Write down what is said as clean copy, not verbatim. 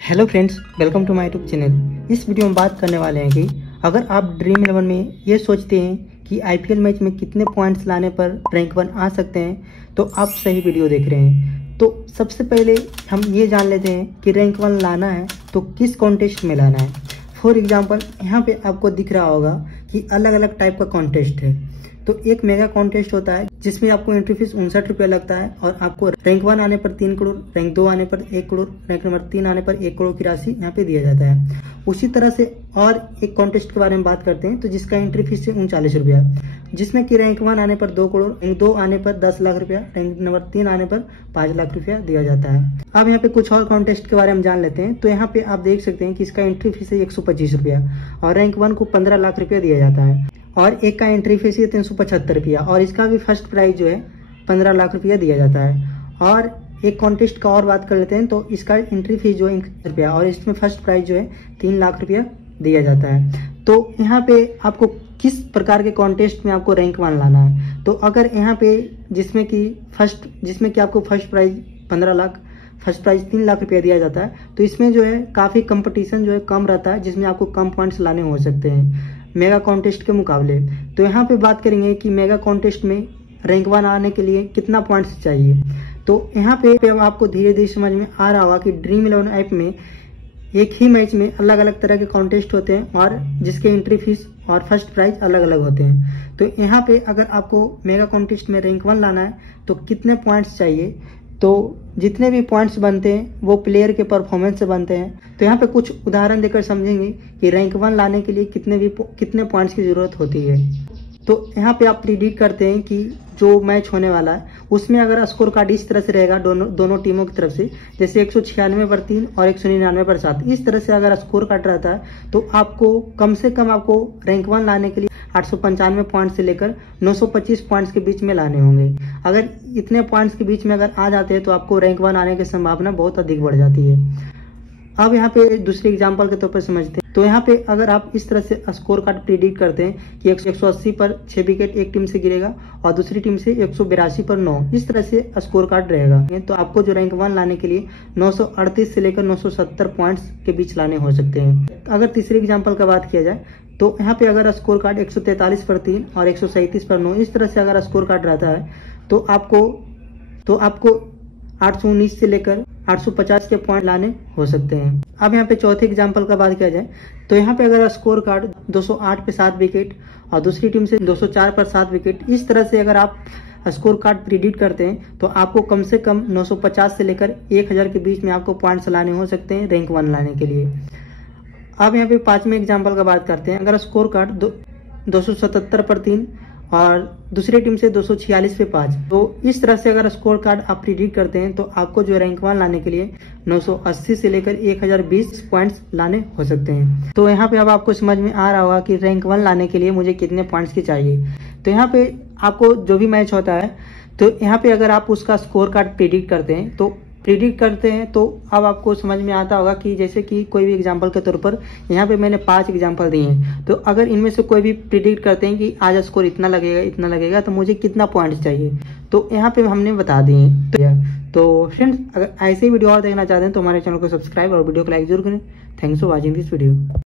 Hello friends, welcome to my YouTube channel. इस video में बात करने वाले हैं कि अगर आप ड्रीम 11 में ये सोचते हैं कि आईपीएल मैच में कितने पॉइंट्स लाने पर रैंक 1 आ सकते हैं तो आप सही वीडियो देख रहे हैं। तो सबसे पहले हम ये जान लेते हैं कि रैंक 1 लाना है तो किस कॉन्टेस्ट में लाना है। फॉर एग्जाम्पल यहाँ पे आपको दिख रहा होगा कि अलग अलग टाइप का कॉन्टेस्ट है। तो एक मेगा कॉन्टेस्ट होता है जिसमें आपको एंट्री फीस 59 रुपया लगता है और आपको रैंक 1 आने पर 3 करोड़, रैंक 2 आने पर 1 करोड़, रैंक नंबर 3 आने पर 1 करोड़ की राशि यहाँ पे दिया जाता है। उसी तरह से और एक कॉन्टेस्ट के बारे में बात करते हैं तो जिसका एंट्री फीस है 39 रुपया, जिसमें कि रैंक 1 आने पर 2 करोड़, रैंक 2 आने पर 10 लाख रुपया, रैंक नंबर 3 आने पर 5 लाख रुपया दिया जाता है। अब यहाँ पे कुछ और कॉन्टेस्ट के बारे में जान लेते हैं। तो यहाँ पे आप देख सकते हैं कि इसका एंट्री फीस है 125 रुपया और रैंक 1 को 15 लाख रुपया दिया जाता है और एक का एंट्री फीस है 375 रुपया और इसका भी फर्स्ट प्राइज जो है 15 लाख रुपया दिया जाता है। और एक कॉन्टेस्ट का और बात कर लेते हैं तो इसका एंट्री फीस जो है 1 रुपया और इसमें फर्स्ट प्राइज जो है 3 लाख रुपया दिया जाता है। तो यहाँ पे आपको किस प्रकार के कॉन्टेस्ट में आपको रैंक 1 लाना है, तो अगर यहाँ पे जिसमें कि आपको first prize 15 lakh, first prize 3 lakh रुपया दिया जाता है, तो इसमें जो है काफ़ी कंपटीशन जो है कम रहता है, जिसमें आपको कम पॉइंट्स लाने हो सकते हैं मेगा कॉन्टेस्ट के मुकाबले। तो यहाँ पे बात करेंगे कि मेगा कॉन्टेस्ट में रैंक 1 आने के लिए कितना पॉइंट्स चाहिए। तो यहाँ पे आपको धीरे धीरे समझ में आ रहा होगा कि ड्रीम 11 ऐप में एक ही मैच में अलग अलग तरह के कॉन्टेस्ट होते हैं और जिसके एंट्री फीस और फर्स्ट प्राइज अलग अलग होते हैं। तो यहाँ पे अगर आपको मेगा कॉन्टेस्ट में रैंक 1 लाना है तो कितने पॉइंट्स चाहिए, तो जितने भी पॉइंट्स बनते हैं वो प्लेयर के परफॉर्मेंस से बनते हैं। तो यहाँ पे कुछ उदाहरण देकर समझेंगे कि रैंक 1 लाने के लिए कितने पॉइंट्स की जरूरत होती है। तो यहाँ पे आप प्रिडिक्ट करते हैं कि जो मैच होने वाला है उसमें अगर स्कोर कार्ड इस तरह से रहेगा दोनों टीमों की तरफ से, जैसे 196 पर 3 और 199 पर 7, इस तरह से अगर स्कोर कार्ड रहता है तो आपको कम से कम आपको रैंक 1 लाने के लिए 895 पॉइंट से लेकर 925 पॉइंट्स के बीच में लाने होंगे। अगर इतने पॉइंट्स के बीच में अगर आ जाते हैं तो आपको रैंक 1 आने की संभावना बहुत अधिक बढ़ जाती है। अब यहाँ पे दूसरे एग्जांपल के तौर पर समझते हैं। तो यहाँ पे अगर आप इस तरह से स्कोर कार्ड प्रिडिक्ट करते हैं कि 180 पर 6 विकेट एक टीम से गिरेगा और दूसरी टीम से 182 पर 9, इस तरह से स्कोर कार्ड रहेगा, तो आपको जो रैंक 1 लाने के लिए 938 से लेकर 970 पॉइंट्स के बीच लाने हो सकते हैं। अगर तीसरे एग्जाम्पल का बात किया जाए तो यहाँ पे अगर स्कोर कार्ड 143 पर 3 और 137 पर 9, इस तरह से अगर स्कोर कार्ड रहता है तो आपको 819 से लेकर 850 के पॉइंट लाने हो सकते हैं। अब यहाँ पे चौथे एग्जांपल का बात किया जाए तो यहाँ पे अगर स्कोर कार्ड 208 पे 7 विकेट और दूसरी टीम से 204 पर 7 विकेट, इस तरह से अगर आप स्कोर कार्ड प्रिडिक्ट करते हैं तो आपको कम से कम 950 से लेकर 1000 के बीच में आपको पॉइंट्स लाने हो सकते हैं रैंक 1 लाने के लिए। अब यहाँ पे पांचवें एग्जाम्पल का बात करते हैं। अगर स्कोर कार्ड 277 पर 3 और दूसरी टीम से 246 पे 5, तो इस तरह से अगर स्कोर कार्ड आप प्रिडिक्ट करते हैं तो आपको जो रैंक 1 लाने के लिए 980 से लेकर 1020 पॉइंट्स लाने हो सकते हैं। तो यहाँ पे अब आपको समझ में आ रहा होगा कि रैंक 1 लाने के लिए मुझे कितने पॉइंट्स की चाहिए। तो यहाँ पे आपको जो भी मैच होता है तो यहाँ पे अगर आप उसका स्कोर कार्ड प्रिडिक्ट करते हैं तो अब आपको समझ में आता होगा कि जैसे कि कोई भी एग्जांपल के तौर पर यहाँ पे मैंने 5 एग्जांपल दिए हैं, तो अगर इनमें से कोई भी प्रिडिक्ट करते हैं कि आज स्कोर इतना लगेगा तो मुझे कितना पॉइंट्स चाहिए, तो यहाँ पे हमने बता दिए। तो फ्रेंड्स, अगर ऐसे ही वीडियो और देखना चाहते हैं तो हमारे चैनल को सब्सक्राइब और वीडियो को लाइक जरूर करें। Thanks for watching this video.